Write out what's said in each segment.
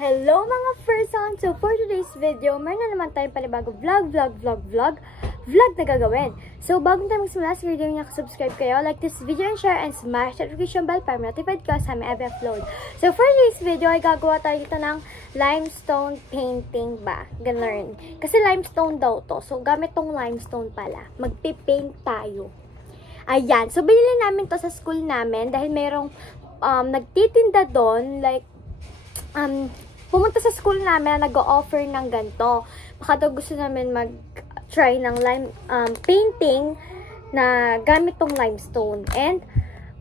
Hello mga person! So for today's video, meron na naman tayong panibago vlog na gagawin. So bago tayo magsimula sa video niya, subscribe kayo, like this video and share, and smash the notification bell para notified ka sa may upload. So for today's video ay gagawa tayo dito ng limestone painting ba? Ganun. Kasi limestone daw to. So gamit tong limestone pala. Magpipaint tayo. Ayan. So binili namin to sa school namin dahil mayroong nagtitinda doon, like pumunta sa school namin na nag-o-offer ng ganito. Baka daw gusto namin mag-try ng painting na gamit tong limestone. And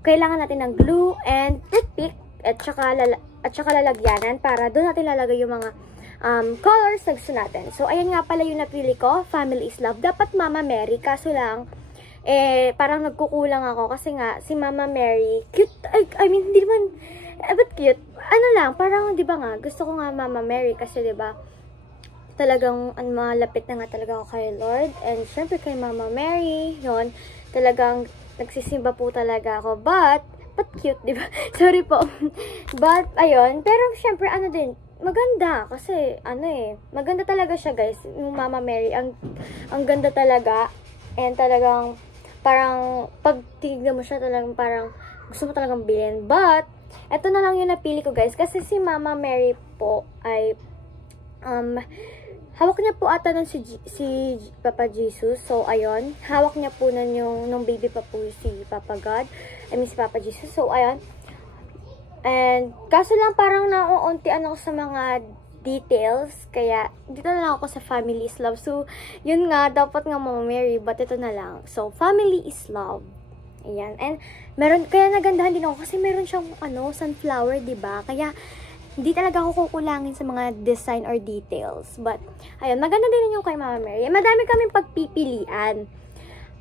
kailangan natin ng glue and toothpick at saka lalagyanan para doon natin lalagay yung mga colors na gusto natin. So ayan nga pala yung napili ko, Family is Love. Dapat Mama Mary, kaso lang parang nagkukulang ako kasi nga si Mama Mary cute. I mean hindi naman but cute. Ano lang, parang 'di ba nga, gusto ko nga Mama Mary kasi 'di ba? Talagang malapit na nga talaga ako kay Lord, and syempre kay Mama Mary, 'yon. Talagang nagsisimba po talaga ako, but cute, 'di ba? Sorry po. But ayun, pero syempre ano din, maganda kasi maganda talaga siya, guys. Yung Mama Mary, ang ganda talaga, and talagang parang pag tignan mo siya talagang parang gusto mo talagang bilhin. But eto na lang yung napili ko, guys, kasi si Mama Mary po ay hawak niya po ata nun si Papa Jesus. So ayun, hawak niya po nun nung baby pa po si Papa God, I mean si Papa Jesus. So ayun, and kaso lang parang nauuntian ako sa mga details, kaya dito na lang ako sa Family is Love. So yun nga, dapat nga Mama Mary, but ito na lang. So Family is Love. Ayan. And kaya nagandahan din ako kasi meron siyang sunflower, 'di ba? Kaya hindi talaga ako kukulangin sa mga design or details. But ayun, maganda din yung kay Mama Mary. Madami kaming pagpipilian.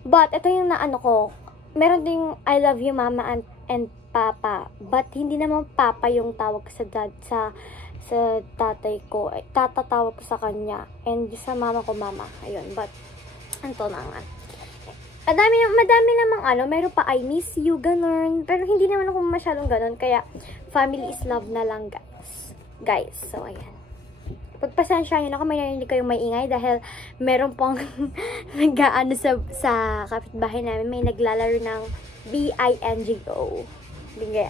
But ito yung ko. Meron ding I love you Mama and Papa. But hindi naman Papa yung tawag sa tatay ko. Tatatawag ko sa kanya. And sa mama ko Mama. Ayun. But anto na nga. Madami namang mayroon pa I miss you, ganun. Pero hindi naman ako masyadong ganun. Kaya, Family is Love na lang, guys. So, ayan. Pagpasensyahan ako, hindi kayong maingay dahil meron pong nag-aano sa kapitbahay namin. May naglalaro ng B-I-N-G-O. Hindi.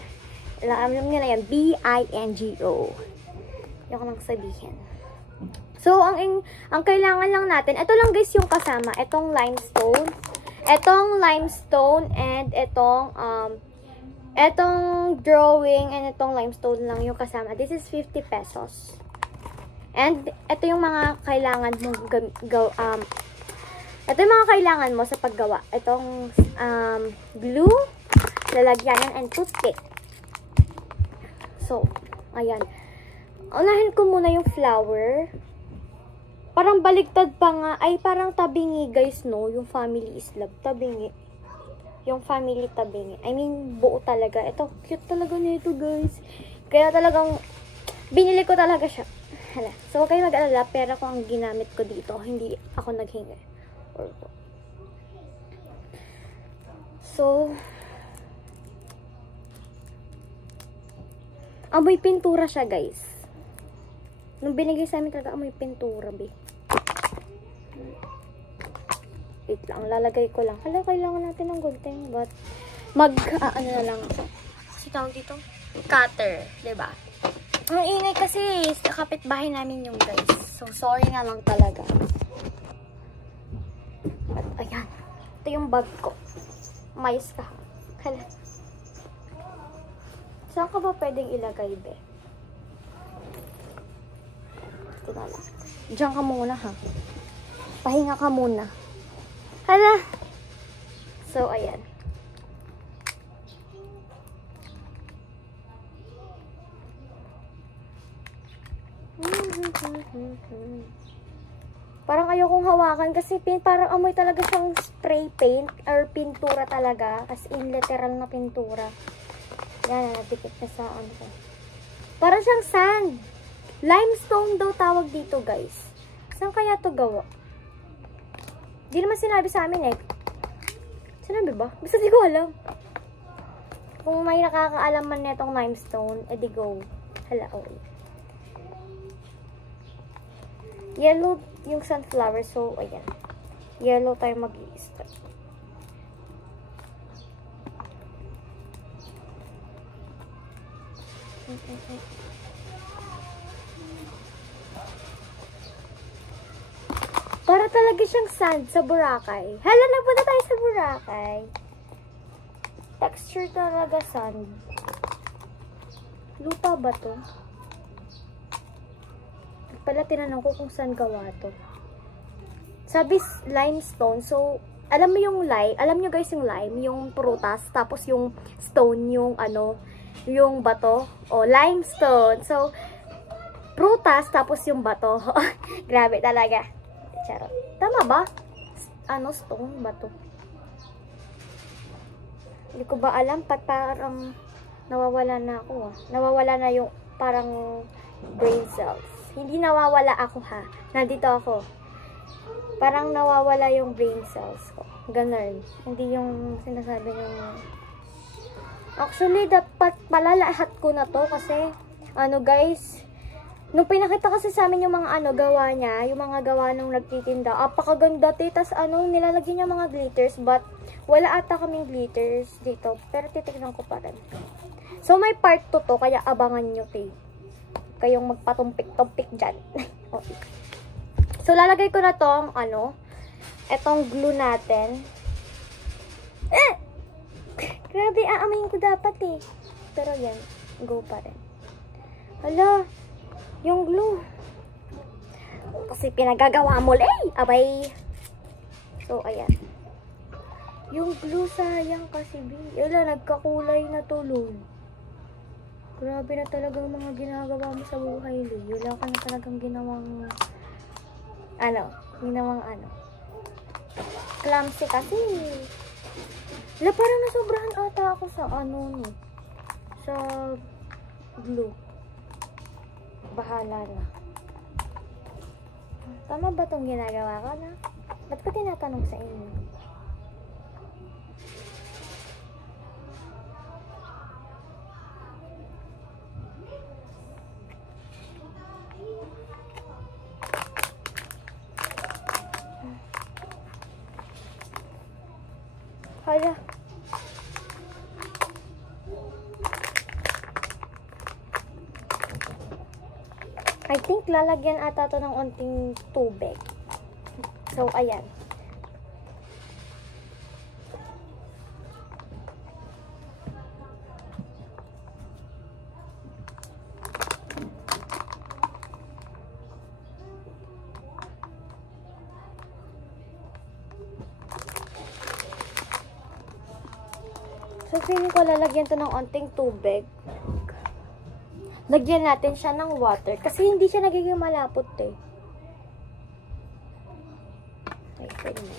Alam nyo na yan, B-I-N-G-O. Yung ko nang sabihin. So, ang kailangan lang natin, ito lang guys yung kasama. Itong limestone and itong drawing and itong limestone lang yung kasama. This is 50 pesos. And ito yung mga kailangan mo ito yung mga kailangan mo sa paggawa. Itong glue, lalagyanan, and toothpick. So, ayan. Unahin ko muna yung flower. Parang baligtad pa nga. Ay, parang tabingi, guys, no? Yung Family is Love. Tabingi. Yung family tabingi. I mean, buo talaga. Ito, cute talaga nito, guys. Kaya talagang, binili ko talaga siya. Hala. So, huwag kayo mag-alala. Pera ko ang ginamit ko dito. Hindi ako naghingi. So, amoy pintura siya, guys. Nung binigay sa amin talaga, amoy pintura, be. Wait lang, lalagay ko lang. Hala, kailangan natin ng gunting, but ano na lang ako. Kasi tawag dito, cutter, diba? Ang ingay kasi, kapitbahay namin yung guys. So, sorry nga lang talaga. At ayan, ito yung bag ko. Mayos ka. Hala. Saan ka ba pwedeng ilagay, be? Ito na lang. Diyan ka muna, ha? Pahinga ka muna. Hala. So, ayan. Parang ayokong hawakan kasi parang amoy talaga siyang spray paint or pintura talaga. As in, literal na pintura. Yan, nadikit na sa ko. Parang siyang sand. Limestone daw tawag dito, guys. Saan kaya to gawa? Di naman sinabi sa amin eh. Sinabi ba? Basta di ko alam. Kung may nakakaalam man netong limestone, edi go. Hala, okay. Yellow yung sunflower. So, ayan. Yellow tayo mag-i-start. Para talaga siyang sand sa Boracay. Hala, nagpunta tayo sa Boracay. Texture talaga sand. Lupa ba to? Pala tinanong ko kung saan gawa to. Sabi limestone. So, alam mo yung lime? Alam nyo guys yung lime? Yung prutas. Tapos yung stone, yung ano, yung bato. O, limestone. So, prutas, tapos yung bato. Grabe talaga. Charot. Tama ba? Ano, stone, bato. Hindi ko ba alam? Parang nawawala na ako. Nawawala na yung parang brain cells. Hindi nawawala ako ha. Nandito ako. Parang nawawala yung brain cells ko. Ganun. Hindi yung sinasabi yung... Actually, dapat pala lahat ko na to kasi, ano guys, nung pinakita kasi sa amin yung mga ano, gawa niya, yung mga gawa nung nagtitinda, apakaganda, tas ano, nilalagyan niya mga glitters, but wala ata kaming glitters dito, pero titignan ko pa rin. So, may part 2 to, kaya abangan nyo, kayong magpatumpik-tumpik dyan. Okay. So, lalagay ko na tong, ano, etong glue natin. Grabe, aamayin ko dapat Pero yan, go pa rin. Hala, yung glue. Kasi pinagagawa mo, abay. So, ayan. Yung glue sayang kasi, Ela, nagkakulay na tuloy. Grabe na talaga mga ginagawa mo sa buhay, Wala ka na talagang ginawang, clumsy kasi. Wala, parang nasobrahan ata ako sa sa glue. Bahala na. Tama ba itong ginagawa ko na? Ba't ko tinatanong sa inyo? Hala. I think lalagyan ata to ng onting tubig. So, ayan. So, feeling ko lalagyan to ng onting tubig. Lagyan natin siya ng water. Kasi hindi siya nagiging malapot Ay, pwede na.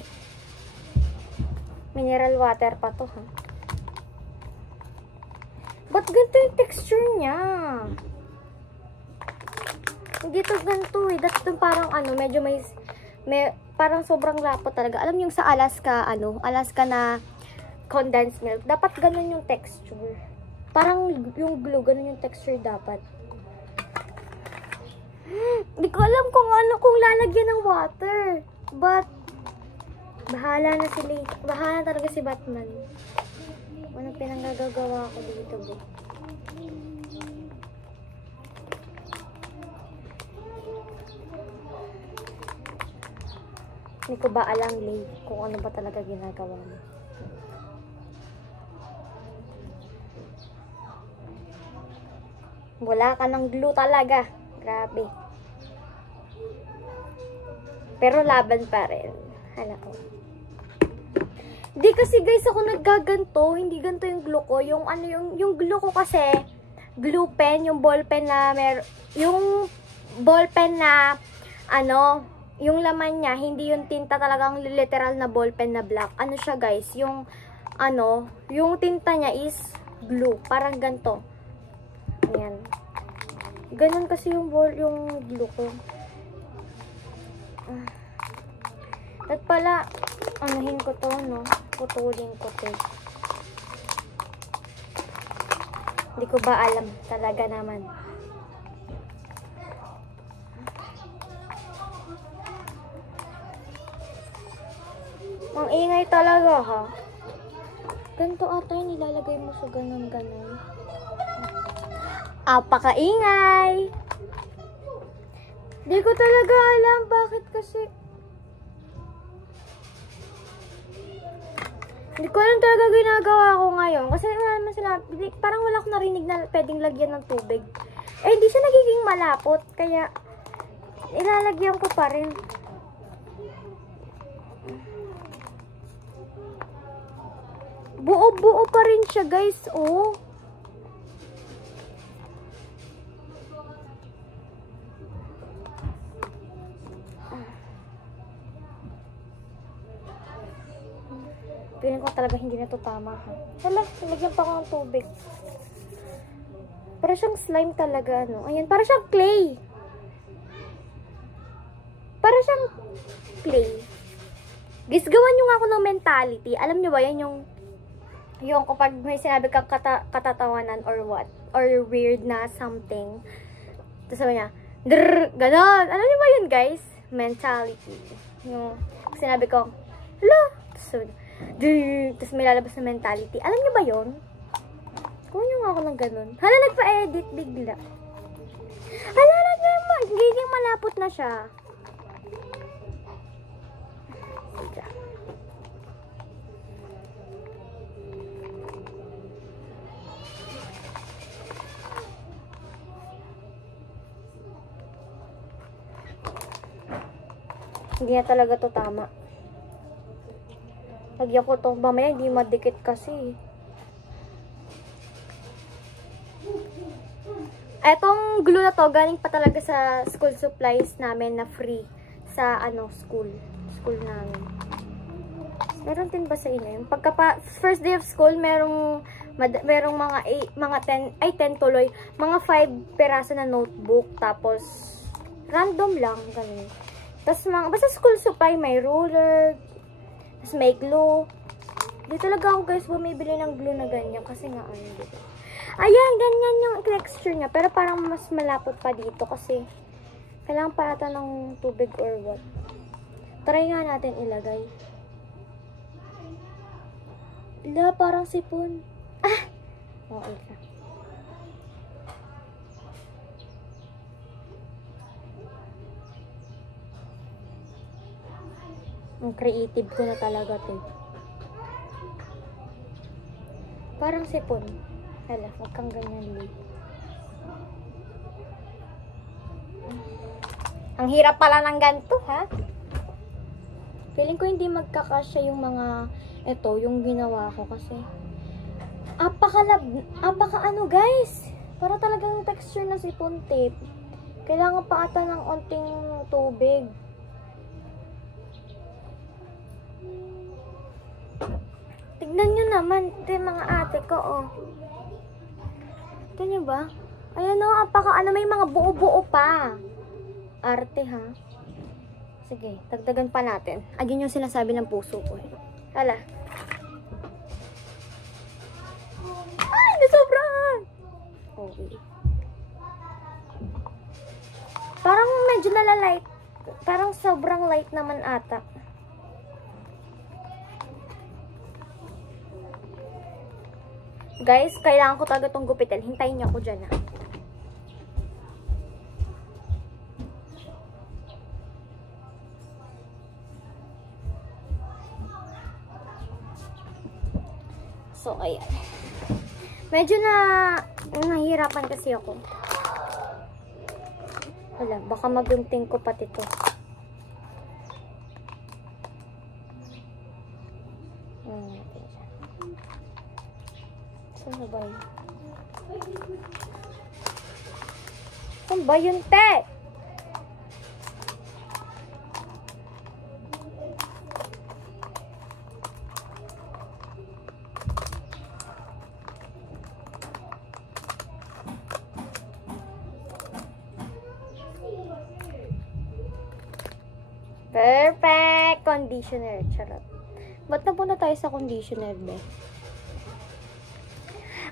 Mineral water pa to, ha? Ba't ganito yung texture niya? Hindi to ganito, That's yung parang, medyo may parang sobrang lapot talaga. Alam yung sa Alaska, Alaska na condensed milk. Dapat ganun yung texture. Parang yung glue, ganun yung texture dapat. Hindi ko alam kung lalagyan ng water. But, bahala na bahala talaga si Batman. Ano pinanggagawa ko dito, Hindi ko ba alam, kung ano ba talaga ginagawa mo. Wala ka ng glue talaga. Grabe. Pero laban pa rin. Hala ko. Hindi kasi guys ako naggaganto. Hindi ganito yung glue ko. Yung glue ko kasi, glue pen, yung ball pen na yung ball pen na, yung laman niya, hindi yung tinta talagang literal na ball pen na black. Ano siya guys? Yung tinta niya is glue. Parang ganito. Ayan. Ganun kasi yung glue ko. At pala, anuhin ko to, putulin ko to. Hindi ko ba alam talaga naman. Ang ingay talaga, ha? Ganito ata yung nilalagay mo sa ganun-ganun. Apakaingay! Di ko talaga alam bakit kasi. Hindi ko alam talaga ginagawa ko ngayon. Kasi wala naman sila, parang wala akong narinig na pwedeng lagyan ng tubig. Eh, hindi siya nagiging malapot. Kaya, ilalagyan ko pa rin. Buo-buo pa rin siya, guys. Oh. Piling ko talaga hindi na ito tama, ha? Hala, nilagyan pa ako ng tubig. Para siyang slime talaga, no? Ayan, para siyang clay. Para siyang clay. Guys, gawan nyo nga ako ng mentality. Alam nyo ba yan yung kapag may sinabi kang katatawanan or what? Or weird na something. Tapos sabi niya, drrrr, ganon. Alam nyo ba yun, guys? Mentality. Yung sinabi ko, hala, tapos may lalabas na mentality. Alam niyo ba yun? Kuha niyo nga ako ng ganun. Hala, nagpa-edit bigla. Hala, nagiging malapot na siya. Hindi na talaga to tama. Lagyan ko itong mamaya, hindi madikit kasi. Etong glue na to, galing pa talaga sa school supplies namin na free. Sa school namin. Meron din ba sa inyo? First day of school, merong mga 10 tuloy. Mga 5 peraso na notebook. Tapos, random lang. Ganun. Tapos, basta school supply, may ruler. Tapos may glue. Di talaga ako guys bumibili ng glue na ganyan. Kasi nga dito. Ayan, ganyan yung texture niya. Pero parang mas malapot pa dito. Kasi kailangan pa ata ng tubig or what. Try nga natin ilagay. Ila, parang sipon. Ah! Okay ka. Ang creative ko na talaga to. Parang sipon. Hala, wag kang ganyan, Lee. Ang hirap pala ng ganito, ha? Feeling ko hindi magkakasya yung mga yung ginawa ko kasi apaka guys. Para talagang texture na sipon tape. Kailangan pa ata ng onting tubig. Tignan nyo naman, ito yung mga ate ko, oh. Ito nyo ba? Ayan, oh, may mga buo-buo pa. Arte, ha? Sige, dagdagan pa natin. Ayun yung sinasabi ng puso ko. Hala. Ay, nasobrahan! Okay. Parang medyo nalalight. Parang sobrang light naman ata. Guys, kailangan ko talaga itong gupitin. Hintayin niyo ako dyan, ha. So, ayan. Medyo nahihirapan kasi ako. Wala, baka magunting ko pati to. Saan ba yun? Saan ba yun, te? Perfect! Conditioner. Charot. Ba't napunta tayo sa conditioner, be?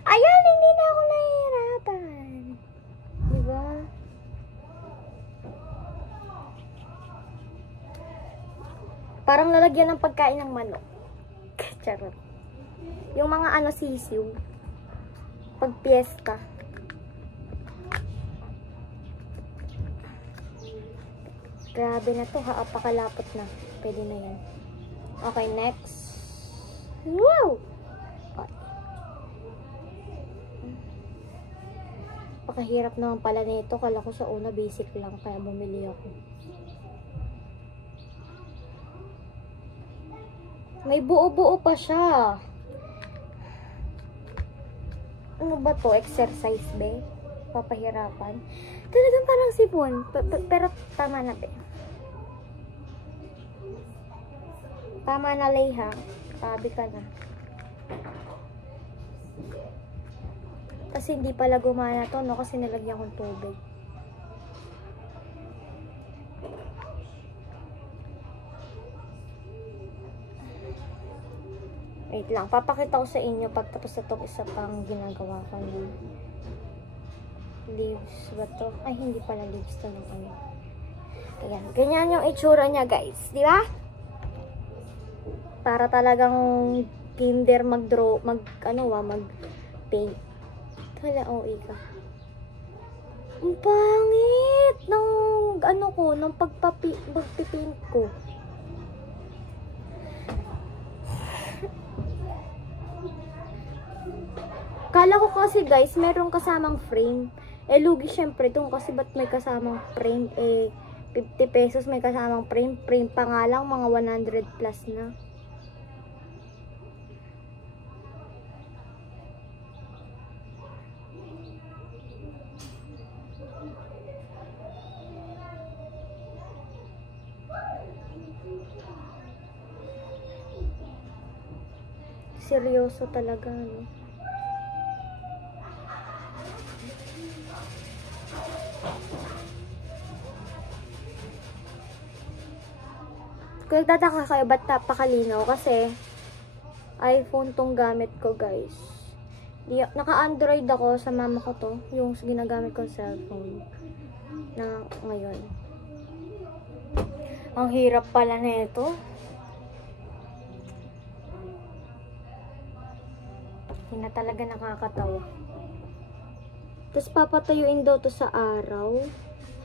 Ayan! Hindi na ako nahihirapan. Diba? Parang lalagyan ng pagkain ng manok. Charot. Yung mga ano sisiw. Pag piyesta. Grabe na to ha. Apakalapot na. Pwede na yan. Okay, next. Wow! Pakahirap naman pala nito. Kala ko sa una basic lang. Kaya bumili ako. May buo-buo pa siya. Ano ba to? Exercise, be? Papahirapan. Talagang parang sipon. Pero tama na, be. Tama na, Leha. Tabi ka na. Kasi hindi pala gumana to, no? Kasi nilagyan kong tubig. Wait lang. Papakita ko sa inyo pagtapos na itong isa pang ginagawa ko na leaves ba to? Ay, hindi pala leaves to ng ano. Ayan. Ganyan yung itsura niya, guys. Di ba? Para talagang kinder mag-draw, mag-paint. Hala, OA ka. Ang pangit ng ano ko, ng pagpipaint ko. Kala ko kasi guys, meron kasamang frame. Eh, lugi syempre dun kasi ba't may kasamang frame? Eh, 50 pesos may kasamang frame. Frame pa nga lang, mga 100 plus na. Seryoso talaga, no? Kung nagtataka kayo, ba't napakalinaw? Kasi, iPhone tong gamit ko, guys. Naka-Android ako sa mama ko to. Yung ginagamit kong cellphone. Na ngayon. Ang hirap pala nito. Hindi na talaga nakakatawa. Tapos papatayuin daw to sa araw.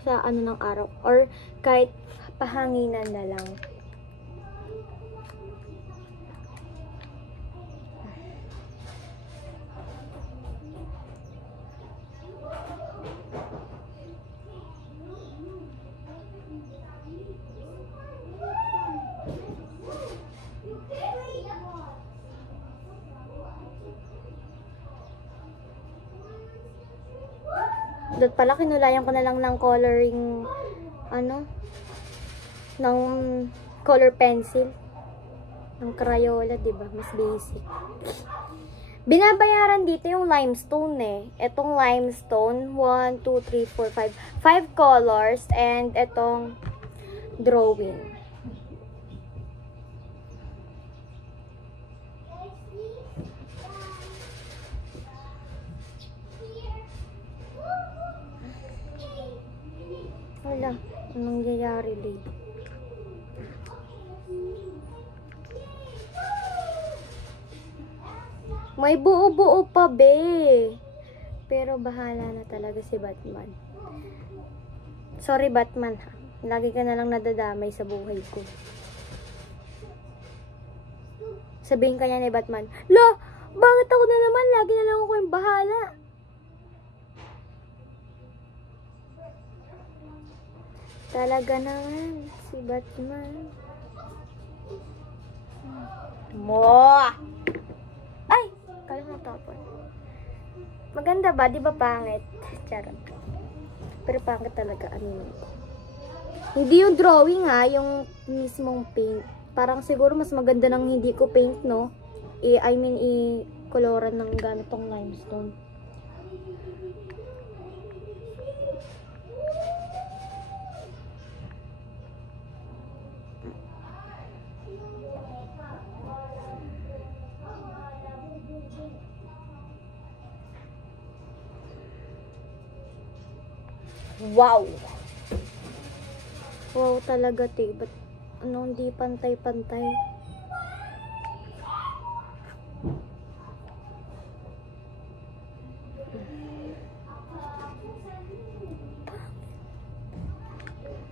Sa ano ng araw. Or kahit pahanginan na lang. Doon pala, kinulayan ko na lang ng coloring, ano, ng color pencil. Ng Crayola, diba? Mas basic. Binabayaran dito yung limestone eh. Etong limestone, 1, 2, 3, 4, 5. 5 colors and etong drawing. Wala, anong nangyayari din? May buo-buo pa, be. Pero bahala na talaga si Batman. Sorry, Batman, ha. Lagi ka na lang nadadamay sa buhay ko. Sabihin kanya ni Batman, "La, bakit ako na naman? Lagi na lang ako yung bahala." Talaga naman, si Batman. Ay! Kala mo tapon. Maganda ba? Di ba pangit? Charot. Pero pangit talaga. Ano? Hindi yung drawing ha, yung mismong paint. Parang siguro mas maganda nang hindi ko paint, no? I-coloran ng ganitong limestone. Wow! Wow talaga, te. But ano, hindi pantay-pantay.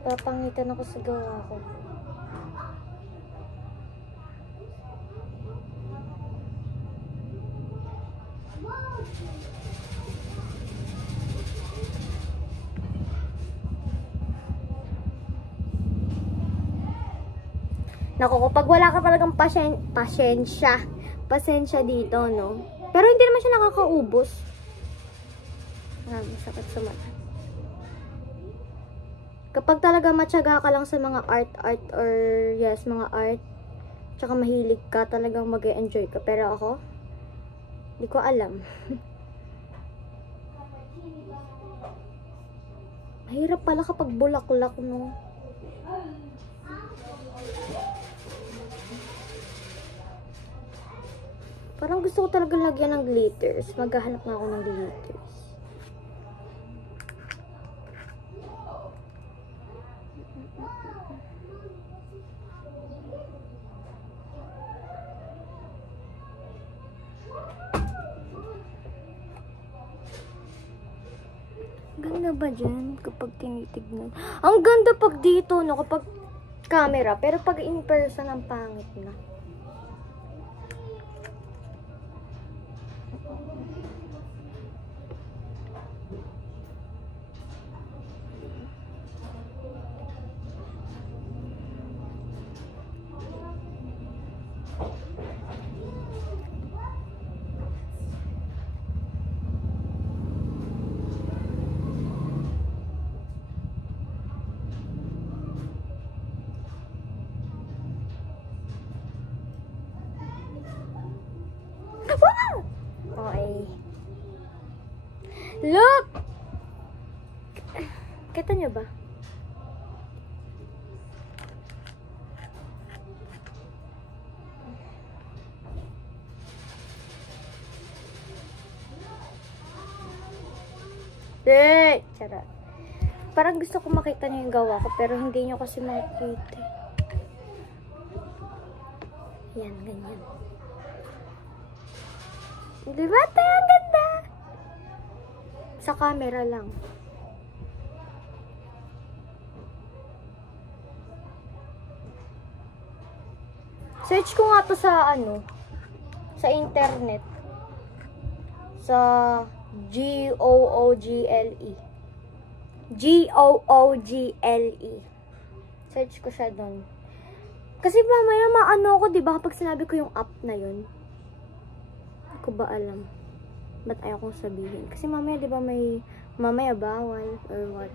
Papangitan ako sa gawa ko. Naku, kapag wala ka talagang pasensya dito, no? Pero hindi naman siya nakakaubos. Sakit sa mata. Kapag talaga matyaga ka lang sa mga art or yes, mga art, tsaka mahilig ka, talagang mag-e-enjoy ka. Pero ako, hindi ko alam. Mahirap pala kapag bulaklak, no? Parang gusto ko talaga lagyan ng glitters. Maghahanap na ako ng glitters. Ganda ba dyan kapag tinitignan? Ang ganda pag dito, no? Kapag camera. Pero pag in person, ang pangit na. Okay. Look! Kita nyo ba? Charot. Parang gusto ko makita nyo yung gawa ko, pero hindi nyo kasi makikita. Yan, ganyan. Diba tayo? Ang ganda! Sa camera lang. Search ko nga to sa ano, sa internet. Sa Google. Google. Search ko siya doon. Kasi mamaya maano ko, diba, kapag sinabi ko yung app na yun. Hindi ko ba alam? Ba't ayaw kong sabihin? Kasi mamaya, diba, mamaya bawal or what.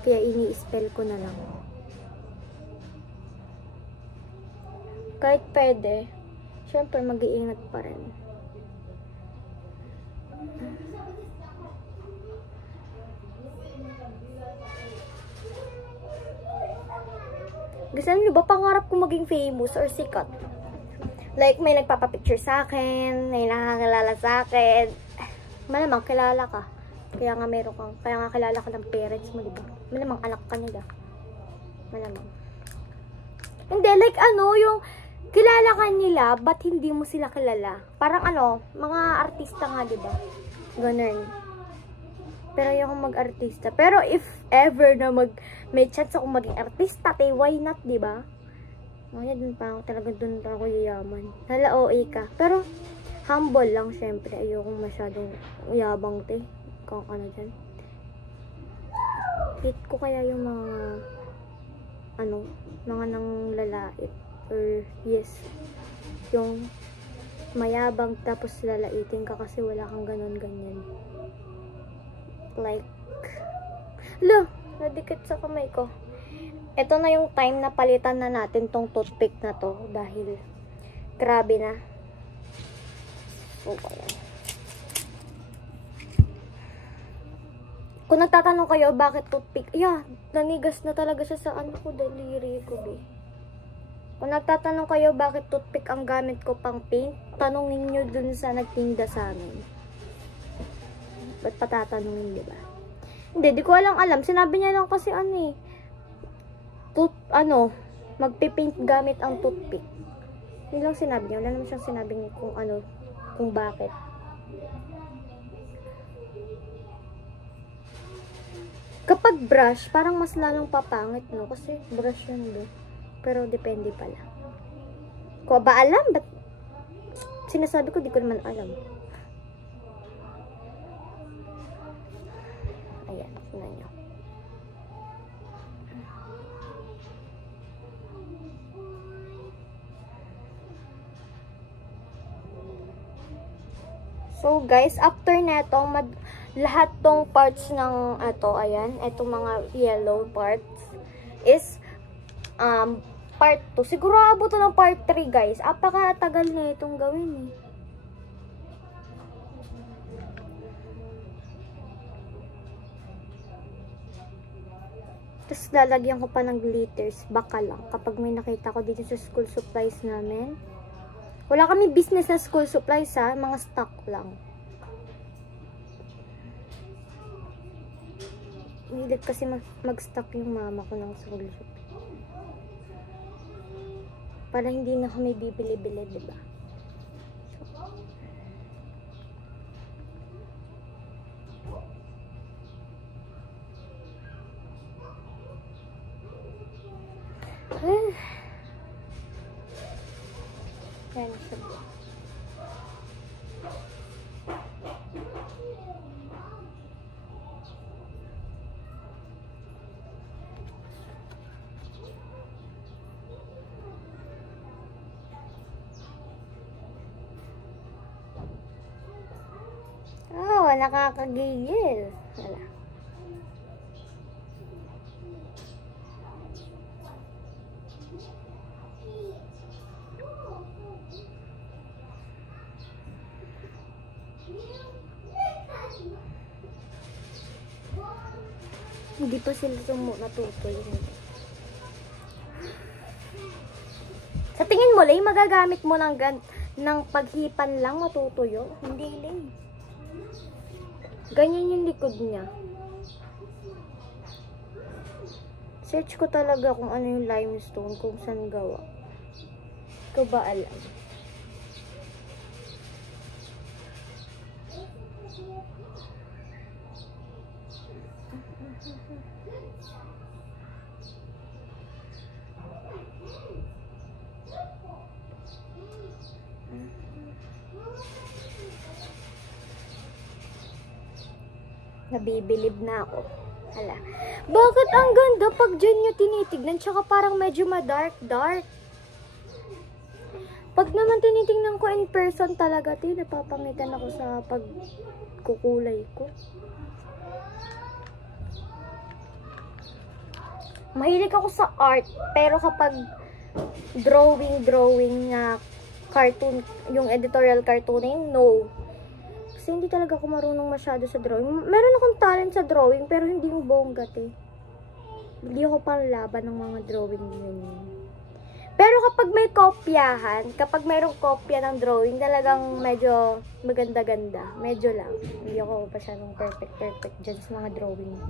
Kaya ini-spell ko na lang. Kahit pwede, syempre mag-iingat pa rin. Gusto niyo ba pangarap ko maging famous or sikat? Like, may nagpapapicture sa akin, may nakakilala sa akin. Malamang kilala ka. Kaya nga meron kang, kaya nga kilala ka ng parents mo, diba? Malamang anak ka nila. Malamang. Hindi, like ano, yung kilala ka nila, ba't hindi mo sila kilala? Parang ano, mga artista nga, diba? Ganun. Pero ayoko mag-artista. Pero if ever na may chance ako maging artista, why not, diba? Ngayon, dun pa ako, talaga dun pa ako yayaman. Hala, OA ka. Pero, humble lang, syempre. Ayokong masyadong yabang, Kung ano dyan. Hate ko kaya yung mga, ano, mga nang lalait. Or, yes, yung mayabang tapos lalaitin ka kasi wala kang ganon-ganyan. Like, lo, nadikit sa kamay ko. Ito na yung time na palitan na natin tong toothpick na to dahil grabe na. Okay. Kung nagtatanong kayo bakit toothpick, nanigas na talaga siya sa ano ko, daliri ko, be. Kung nagtatanong kayo bakit toothpick ang gamit ko pang paint, tanungin nyo dun sa nagtinda sa amin. Ba't patatanungin, diba? Hindi, di ko alam. Sinabi niya lang kasi magpipaint gamit ang toothpick. Yun lang sinabi niya. Wala naman siyang sinabing kung ano, kung bakit. Kapag brush, parang mas lalong papangit, no? Kasi brush yun, do. Pero depende pala. Ko ba alam? Ba't sinasabi ko, di ko naman alam. Ayan, tingnan nyo. So guys, after netong lahat tong parts ng ayan, etong mga yellow parts is part 2. Siguro abot to ng part 3 guys. Apakatagal na itong gawin eh. Tapos lalagyan ko pa ng glitters. Baka lang. Kapag may nakita ko dito sa school supplies namin. Wala kami business na school supplies ha. Mga stock lang. Hilig kasi mag-stock yung mama ko ng school supplies. Para hindi na kami bibili-bili, diba? Yan siya. Oh, nakakagigil. Wala. Hindi pa sila natutoy. Sa tingin mo, Lay, magagamit mo ng paghipan lang matutuyo? Hindi, Lay. Ganyan yung likod niya. Search ko talaga kung ano yung limestone, kung saan gawa. Ikaw ba alam? Nabibilib na ako. Hala. Bakit ang ganda pag dyan nyo tinitignan? Tsaka parang medyo ma-dark-dark. Pag naman tinitingnan ko in person talaga, napapangitan ako sa pagkukulay ko. Mahilig ako sa art, pero kapag drawing na cartoon, yung editorial cartooning, no. Kasi hindi talaga ako marunong masyado sa drawing. Meron akong talent sa drawing, pero hindi yung bonggat eh. Hindi ako panlaban ng mga drawing yun. Pero kapag may kopyahan, kapag mayroong kopya ng drawing, talagang medyo maganda-ganda. Medyo lang. Hindi ako masyadong perfect dyan sa mga drawing.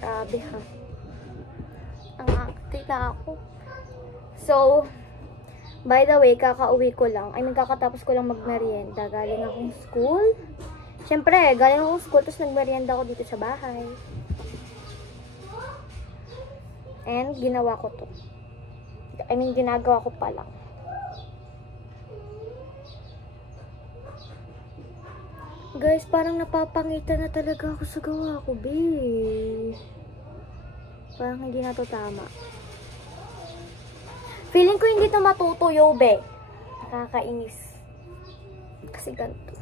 Grabe ha. Ang active na ako. So, by the way, kakauwi ko lang. I mean, kakatapos ko lang magmerienda. Galing akong school. Siyempre, galing akong school, tapos nagmerienda ako dito sa bahay. And, ginawa ko to. I mean, ginagawa ko pa lang. Guys, parang napapangitan na talaga ako sa gawa ko, babe. Parang hindi na to tama. Feeling ko hindi to matutuyo, be. Nakakainis. Kasi ganito.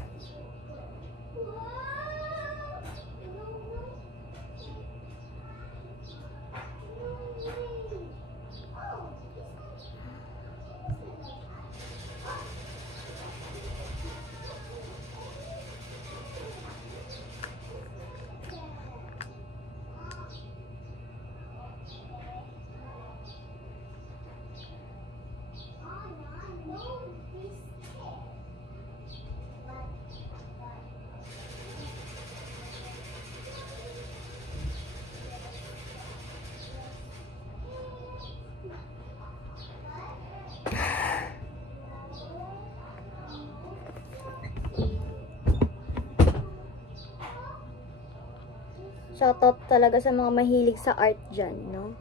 Shoutout talaga sa mga mahilig sa art dyan, no?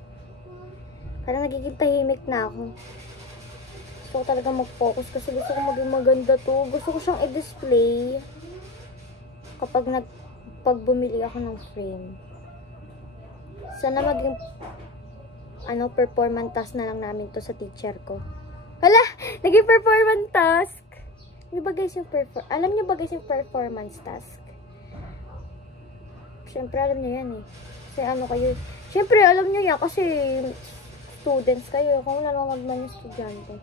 Parang nagiging tahimik na ako. Gusto ko talaga mag-focus kasi gusto ko maging maganda to. Gusto ko siyang i-display kapag bumili ako ng frame. Sana maging performance task na lang namin to sa teacher ko. Hala! Naging performance task! Alam niyo ba guys yung performance task? Siyempre alam niyo yan eh. Kasi siyempre alam niyo yan kasi students kayo. Kung nanonood man yung estudyante.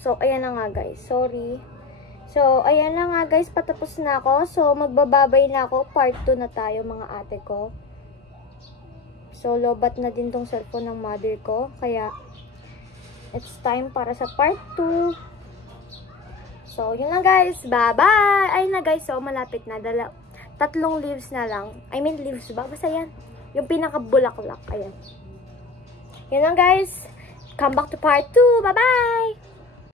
So, ayan na nga guys. Sorry. So, ayan na nga guys. Patapos na ako. So, magbababay na ako. Part 2 na tayo mga ate ko. So, lobat na din tong cellphone ng mother ko. Kaya, it's time para sa part 2. So, yun lang guys. Bye-bye! Ayun na guys. So, malapit na. 3 leaves na lang. I mean, leaves ba? Basta yan. Yung pinaka-bulaklak. Ayan. Yun lang guys. Come back to part 2. Bye-bye!